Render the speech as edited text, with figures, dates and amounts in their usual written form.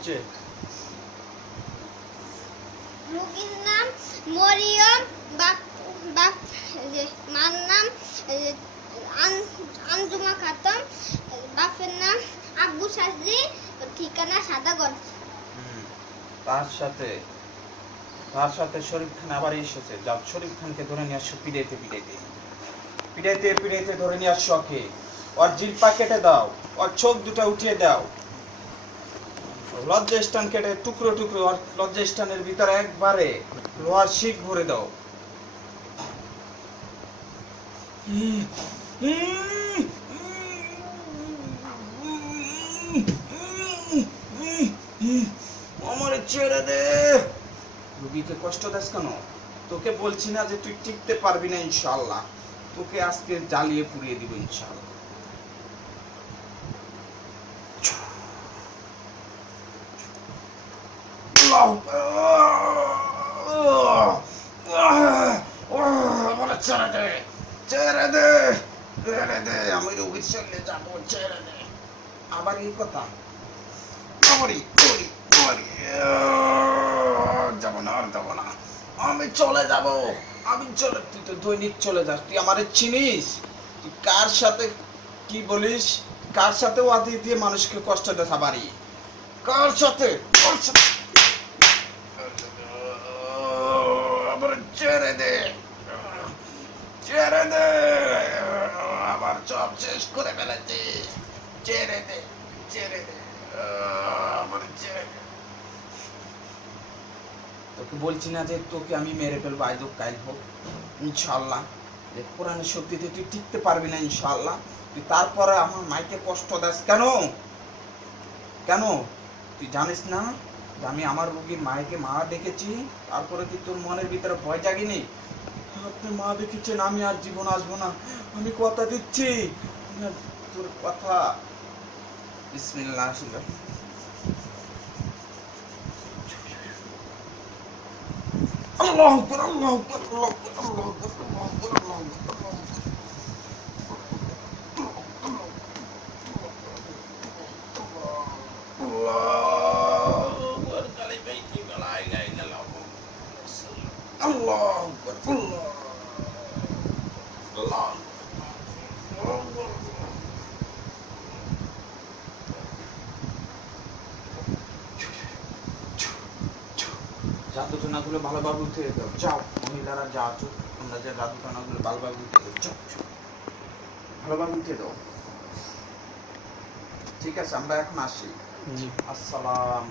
হচ্ছে? রোগীর নাম মরিয়ম, মার নাম আঞ্জুমা খাতুন, বাপের নাম আব্বু সাজি, ঠিকানা সাদাগঞ্জ। তার সাথে শরীফ খান আবার এসেছে। যাও শরীফ খানকে ধরে নিয়ে আসো, পিড়াইতে ধরে নিয়ে আসো ওকে। ওর জিহ্বা কেটে দাও, ওর চোখ দুটো উঠিয়ে দাও, লজ্জাস্থান কেটে টুকরো টুকরো, ওর লজ্জাস্থানের ভিতরে একবারে লোহার শিক ভরে দাও। আমারে ছেড়ে দে। রুগীকে কষ্ট দেস কেন? তোকে বলছি না যে তুই টিকতে পারবি না ইনশাআল্লাহ। তোকে আজকে জ্বালিয়ে পুড়িয়ে দিব ইনশাআল্লাহ। আমি রুগীর সঙ্গে যাবো, ছেড়ে দে। আবার এই কথা যাবো না, আমি চলে যাব। তুই তো দৈনিক চলে যাস। তুই আমারে চিনিস? তুই কার সাথে কি বলিস? কার সাথে ওয়াদি দিয়ে মানুষকে কষ্ট দেস? আবারই কার সাথে? আবার ছেড়ে দে। আবার সব শেষ করে ফেলেছিস। ছেড়ে দে। আবার ছেড়ে দে। তোকে বলছি না যে তোকে আমি মেরে ফেলবো আজ হোক কাল হোক ইনশাআল্লাহ। কোরআনের শক্তিতে তুই টিকতে পারবি না ইনশাআল্লাহ। তুই তারপরে আমার মাইকে কষ্ট দাস কেন? তুই জানিস না যে আমি আমার রোগীর মাকে মারা দেখেছি? তারপরে কি তোর মনের ভিতরে ভয় জাগেনি? আপনি মা দেখেছেন, আমি আর জীবন আসবো না। আমি কথা দিচ্ছি, তোর কথা। বিসমিল্লাহ। আল্লাহু আকবার, আল্লাহু আকবার, আল্লাহু আকবার, আল্লাহু আকবার, আল্লাহু আকবার, আল্লাহু আকবার, আল্লাহু আকবার। আল্লাহু আকবার, কালিমা লা ইলাহা ইল্লাল্লাহ। আল্লাহু আকবার, আল্লাহ। জাদুটনাগুলো ভালোভাবে উঠে দাও। যাও মহিলারা, যা আছো তোমরা, যে জাদুটনাগুলো ভালোভাবে উঠে দাও। ভালোভাবে উঠে দাও। ঠিক আছে, আমরা এখন আসি। আসসালাম।